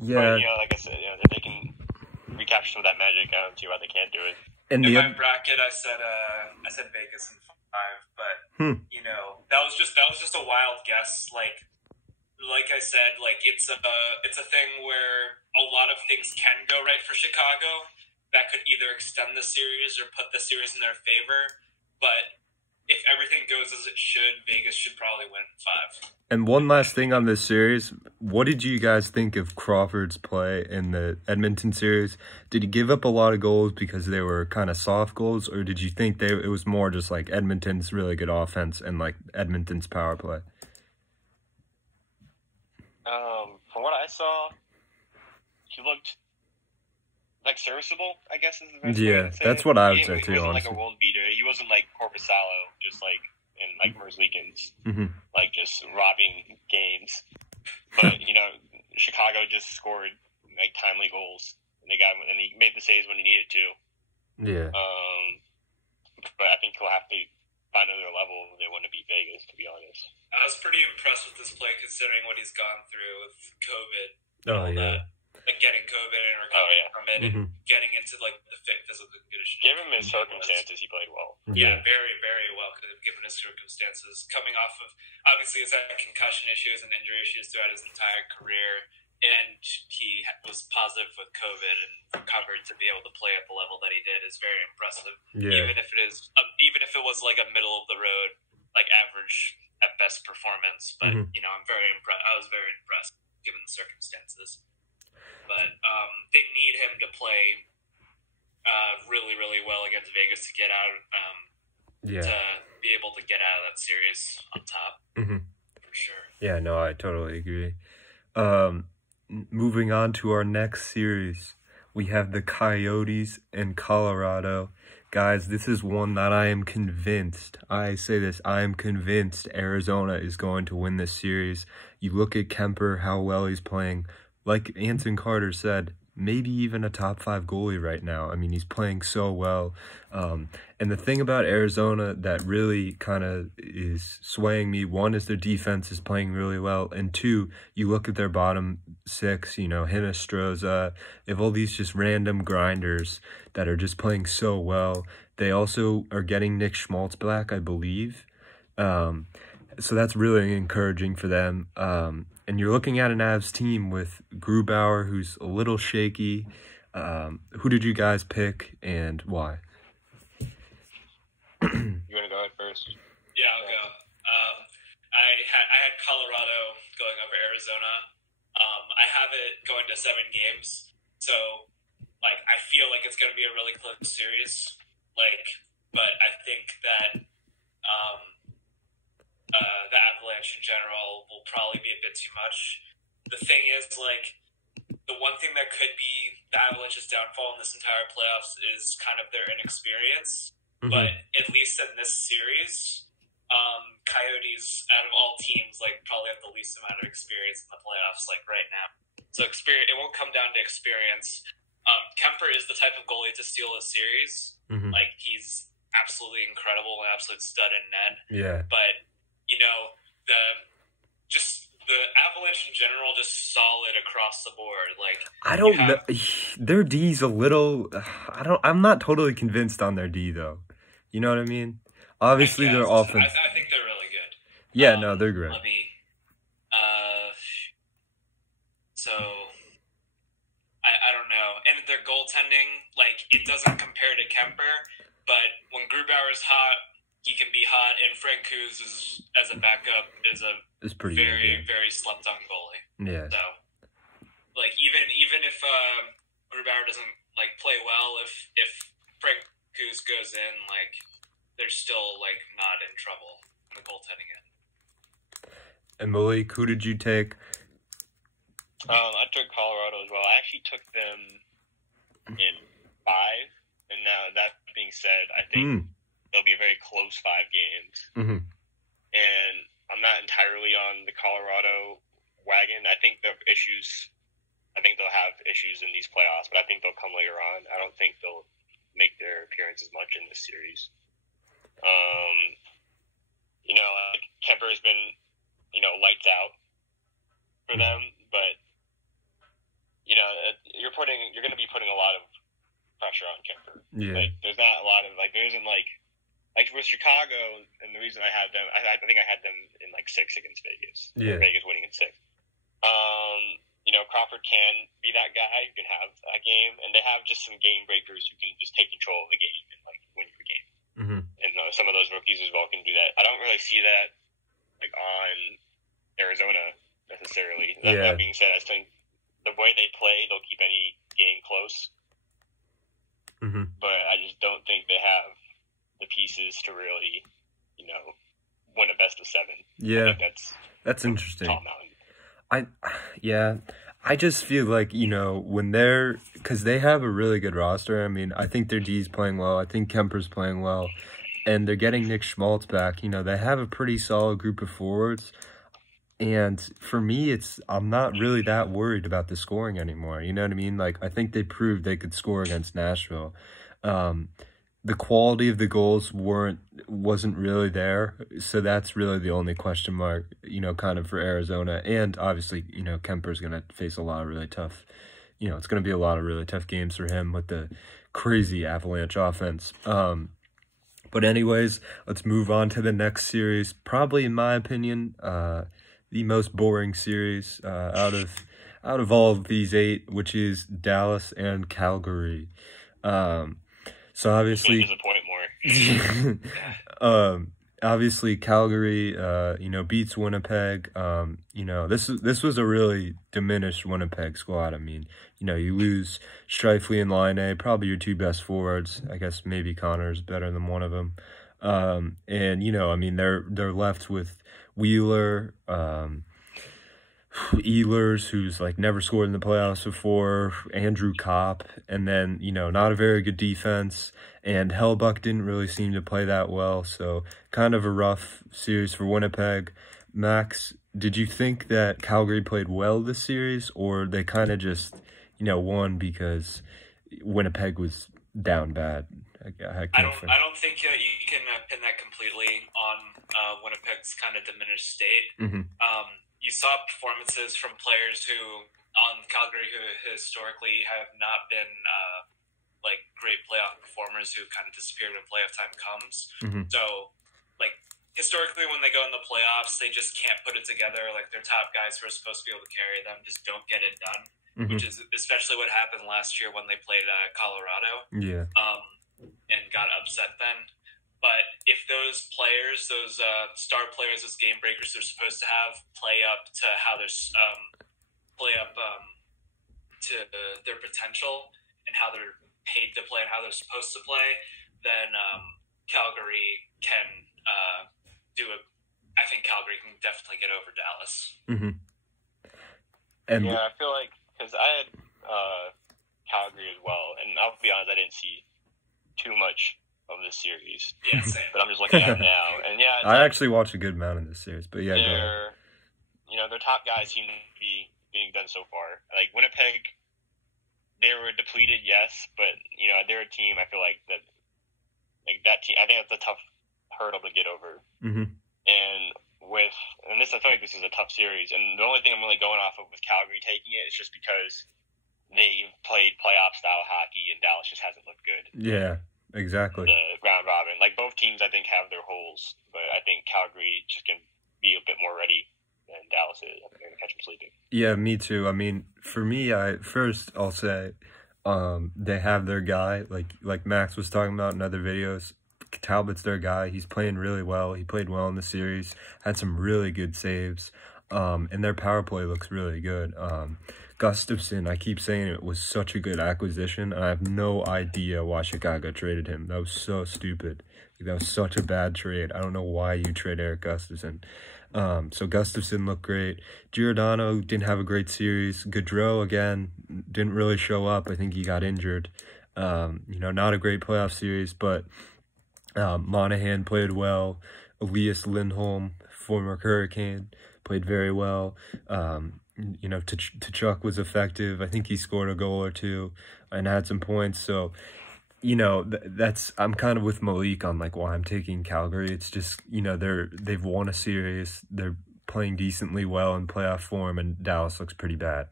Yeah, But like I said, if they can recapture some of that magic, I don't see why they can't do it. In my bracket, I said Vegas in 5, but that was just a wild guess. Like I said, it's a thing where a lot of things can go right for Chicago that could either extend the series or put the series in their favor. But if everything goes as it should, Vegas should probably win 5. And one last thing on this series, what did you guys think of Crawford's play in the Edmonton series? Did he give up a lot of goals because they were kind of soft goals, or did you think it was more just like Edmonton's really good offense and like Edmonton's power play? From what I saw, he looked like serviceable, I guess is the best way to say that's it. what I would say too. He wasn't honestly, like a world beater. He wasn't like Corpusalo, just like in like Merzlikins, like just robbing games. But Chicago just scored like timely goals, and he made the saves when he needed to. Yeah. But I think he'll have to find another level if they want to beat Vegas, to be honest. I was pretty impressed with this play considering what he's gone through with COVID. Oh, yeah. Like getting COVID and recovering from it and getting into like the fit physical condition. Given his circumstances, he played well. Yeah, very, very well. Given his circumstances, coming off of obviously he's had concussion issues and injury issues throughout his entire career, and he was positive with COVID and recovered to be able to play at the level that he did is very impressive. Yeah. Even if it was like a middle of the road, like average at best performance, but I'm very impressed. I was very impressed given the circumstances. But they need him to play really, really well against Vegas to get out, to be able to get out of that series on top, for sure. Yeah, no, I totally agree. Moving on to our next series, we have the Coyotes and Colorado. Guys, this is one that I am convinced, I am convinced Arizona is going to win this series. You look at Kemper, how well he's playing. Like Anson Carter said, maybe even a top 5 goalie right now. I mean, he's playing so well. And the thing about Arizona that really kind of is swaying me, one is their defense is playing really well. And two, you look at their bottom 6, Hinostroza, they have all these just random grinders that are just playing so well. They also are getting Nick Schmaltz back, I believe. So that's really encouraging for them. And you're looking at an Avs team with Grubauer, who's a little shaky. Who did you guys pick and why? You want to go ahead first? Yeah, I'll go. I had Colorado going over Arizona. I have it going to 7 games. So, I feel like it's going to be a really close series. But I think that the Avalanche in general will probably be a bit too much. The thing is, the one thing that could be the Avalanche's downfall in this entire playoffs is kind of their inexperience. But at least in this series, Coyotes, out of all teams, probably have the least amount of experience in the playoffs, right now. So it won't come down to experience. Kemper is the type of goalie to steal a series. He's absolutely incredible, an absolute stud in net. Yeah. But the Avalanche in general, just solid across the board. I don't know. Their D's a little. I'm not totally convinced on their D though. You know what I mean? Obviously, their offense. I think they're really good. Yeah, no, they're great. So I don't know, and their goaltending, it doesn't compare to Kemper, but when Grubauer is hot, he can be hot, and Frank Kuz as a backup is pretty very, good, very slept-on goalie. Yeah. So, even if Grubauer doesn't play well, if Frank Kuz goes in, they're still not in trouble in the goaltending end. And Malik, who did you take? I took Colorado as well. I actually took them in 5, and now that being said, I think there'll be a very close 5 games. And I'm not entirely on the Colorado wagon. I think they'll have issues in these playoffs, but I think they'll come later on. I don't think they'll make their appearance as much in this series. Kemper has been, lights out for them, but going to be putting a lot of pressure on Kemper. Yeah. Like, there's not a lot of there isn't like with Chicago, and the reason I had them, I think I had them in 6 against Vegas. Yeah. Vegas winning in 6. Crawford can be that guy who can have a game, and they have just some game breakers who can just take control of the game and win you a game. Mm-hmm. And some of those rookies as well can do that. I don't really see that on Arizona necessarily. That being said, I think the way they play, they'll keep any game close. Mm-hmm. But I just don't think they have the pieces to really, win a best of 7. Yeah, I think that's interesting. Tall mountain. I just feel like, when because they have a really good roster. I mean, I think their D's playing well. I think Kemper's playing well. And they're getting Nick Schmaltz back. They have a pretty solid group of forwards. And for me, I'm not really that worried about the scoring anymore. You know what I mean? I think they proved they could score against Nashville. The quality of the goals wasn't really there, so that's really the only question mark, kind of for Arizona. And obviously, Kemper's going to face a lot of really tough, it's going to be a lot of really tough games for him with the crazy Avalanche offense. But anyways, let's move on to the next series. Probably, in my opinion, the most boring series out of all of these 8, which is Dallas and Calgary. So obviously, obviously Calgary, beats Winnipeg. This was a really diminished Winnipeg squad. I mean, you lose Scheifele and Laine, probably your 2 best forwards. I guess maybe Connor's better than one of them. And they're left with Wheeler, Ehlers, who's never scored in the playoffs before, Andrew Kopp, and then, not a very good defense, and Hellbuck didn't really seem to play that well, so kind of a rough series for Winnipeg. Max, did you think that Calgary played well this series, or they kind of just, won because Winnipeg was down bad? I don't think you can pin that completely on Winnipeg's kind of diminished state. Mm-hmm. You saw performances from players on Calgary who historically have not been great playoff performers who kind of disappear when playoff time comes. Mm-hmm. So, historically when they go in the playoffs, they just can't put it together. Their top guys who are supposed to be able to carry them just don't get it done, mm-hmm. which is especially what happened last year when they played Colorado. Yeah. And got upset then. But if those players, those star players, those game breakers they're supposed to have play up to how they're to their potential and how they're paid to play and how they're supposed to play, then Calgary can I think Calgary can definitely get over Dallas. Mm-hmm. And I feel because I had Calgary as well, and I'll be honest, I didn't see too much of this series. Yeah, same. But I'm just looking at it now, and I actually watched a good amount of this series, but yeah, their top guys seem to be being done so far. Winnipeg, they were depleted, yes, but they're a team. I feel like that team. I think that's a tough hurdle to get over. Mm-hmm. And I feel like this is a tough series, and the only thing I'm really going off of with Calgary taking it is just because they've played playoff style hockey, and Dallas just hasn't looked good. Yeah. Exactly. The round robin. Both teams, I think, have their holes, but I think Calgary just can be a bit more ready than Dallas is. I think they're going to catch them sleeping. Yeah, me too. I mean, for me, I'll say they have their guy, like Max was talking about in other videos. Talbot's their guy. He's playing really well. He played well in the series, had some really good saves, and their power play looks really good. Gustafsson, I keep saying it, was such a good acquisition, and I have no idea why Chicago traded him. That was so stupid. That was such a bad trade. I don't know why you trade Eric Gustafsson. So Gustafsson looked great. Giordano didn't have a great series. Gaudreau, again, didn't really show up. I think he got injured. Not a great playoff series, but Monahan played well. Elias Lindholm, former Hurricane, played very well. Tkachuk was effective. I think he scored a goal or two and had some points. So, I'm kind of with Malik on why I'm taking Calgary. It's just, they've won a series. They're playing decently well in playoff form, and Dallas looks pretty bad.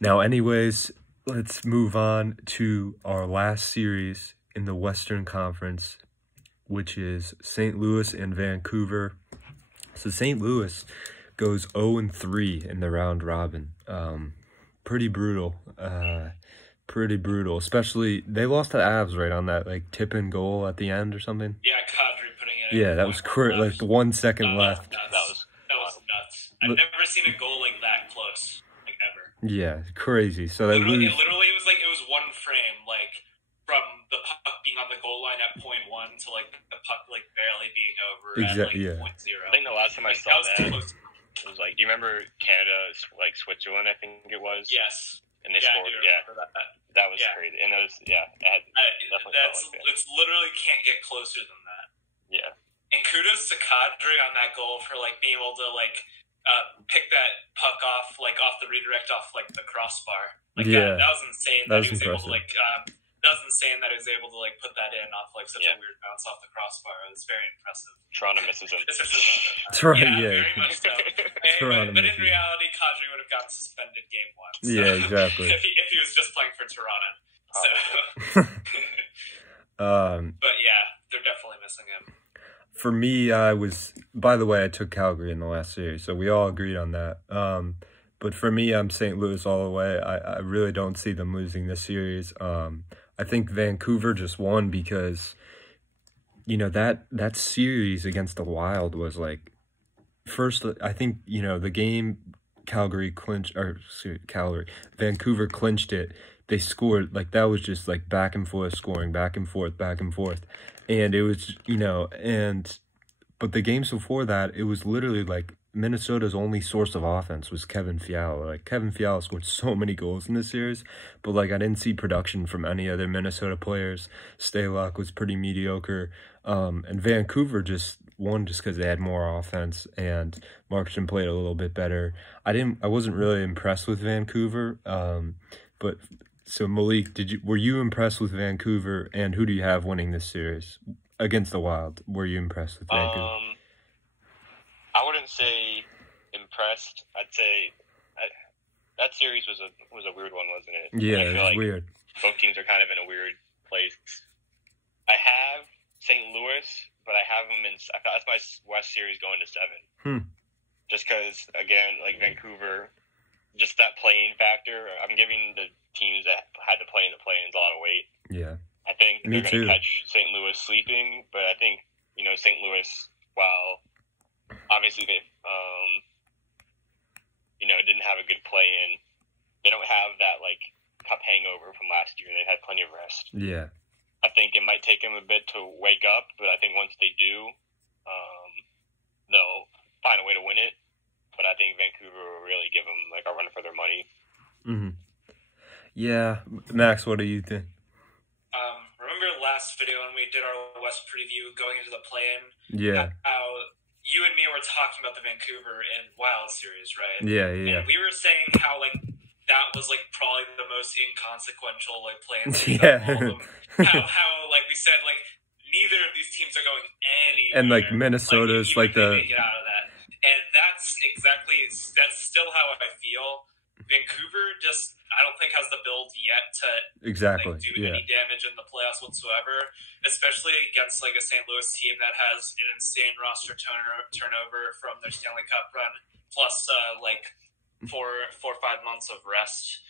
Now, anyways, let's move on to our last series in the Western Conference, which is St. Louis and Vancouver. So St. Louis goes 0-3 in the round robin. Pretty brutal. Pretty brutal. Especially, they lost to Avs right on that like tip-in goal at the end or something. Yeah, Kadri putting it in. Yeah, that was like 1 second left. That was nuts. I've never seen a goal like that close, like ever. Yeah, crazy. So they literally, it was one frame, like from the puck being on the goal line at 0.1 to like the puck like barely being over at like 0.0. I think the last time I saw that was like, do you remember Canada, like Switzerland? I think it was. Yes. And they scored. Yeah, that was crazy. And it was definitely it's literally can't get closer than that. Yeah. And kudos to Kadri on that goal for like being able to like pick that puck off the redirect off like the crossbar. Like that was insane. That was impressive. Able to that was insane that he was able to like put that in off like such a weird bounce off the crossbar. It was very impressive. Toronto misses him. Very much so. But in reality, Kadri would have gotten suspended game 1. So, yeah, exactly. if he was just playing for Toronto. So. But yeah, they're definitely missing him. For me, by the way, I took Calgary in the last series, so we all agreed on that. But for me, I'm St. Louis all the way. I really don't see them losing this series. I think Vancouver just won because, that series against the Wild was like, first, I think, the game Vancouver clinched it. They scored, like, that was just like back and forth scoring, back and forth. And it was, but the games before that, it was literally like Minnesota's only source of offense was Kevin Fiala. Like, Kevin Fiala scored so many goals in this series, but like I didn't see production from any other Minnesota players. Stalock was pretty mediocre. And Vancouver just won just because they had more offense and Markstrom played a little bit better. I wasn't really impressed with Vancouver. But so Malik, were you impressed with Vancouver, and who do you have winning this series against the Wild? Were you impressed with Vancouver? I wouldn't say impressed. I'd say that series was a weird one, wasn't it? Yeah, it was weird. Both teams are kind of in a weird place. I have St. Louis, but I have them in. That's my West series going to 7. Just because, again, like Vancouver, just that playing factor. I'm giving the teams that had to play in the play-ins a lot of weight. Yeah, I think they're going to catch St. Louis sleeping, but I think St. Louis, while obviously they didn't have a good play-in, they don't have that like cup hangover from last year. They had plenty of rest. Yeah, I think it might take them a bit to wake up, but I think once they do, they'll find a way to win it. But I think Vancouver will really give them like a run for their money. Yeah, Max, what do you think? Remember last video when we did our West preview going into the play-in? Yeah. How you and me were talking about the Vancouver and Wild series, right? Yeah. And we were saying how like that was like probably the most inconsequential like play-in series yeah. of all of them. How like we said like neither of these teams are going anywhere. And like Minnesota's like the get out of that. And that's still how I feel. Vancouver just, I don't think, has the build yet to do any damage in the playoffs whatsoever, especially against like a St. Louis team that has an insane roster turnover from their Stanley Cup run, plus like 4 or 5 months of rest.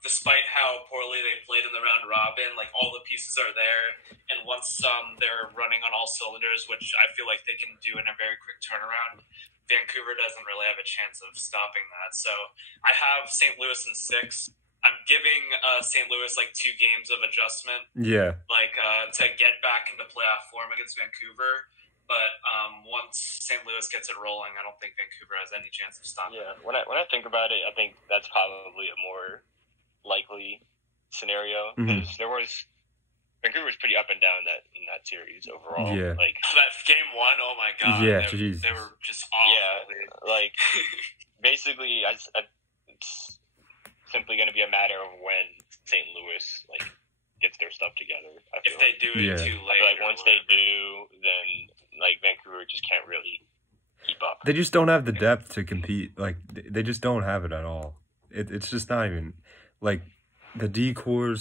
Despite how poorly they played in the round robin, like all the pieces are there, and once they're running on all cylinders, which I feel like they can do in a very quick turnaround, Vancouver doesn't really have a chance of stopping that. So I have St. Louis in 6. I'm giving St. Louis like 2 games of adjustment, to get back into playoff form against Vancouver. But once St. Louis gets it rolling, I don't think Vancouver has any chance of stopping. Yeah, when I think about it, I think that's probably a more likely scenario because Vancouver was pretty up and down in that series overall. Yeah, like that game 1, oh my god, yeah, they were just awful. Yeah, like basically, it's simply going to be a matter of when St. Louis gets their stuff together. If they do it too late, like once they do, then Vancouver just can't really keep up. They just don't have the depth to compete. Like they just don't have it at all. it's just not even like the decor,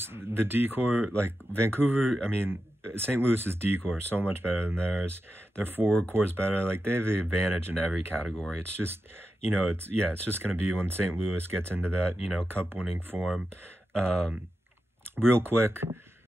like Vancouver. I mean, St. Louis's decor is so much better than theirs. Their forward core is better. Like they have the advantage in every category. It's just, it's just gonna be when St. Louis gets into that, cup winning form. Real quick,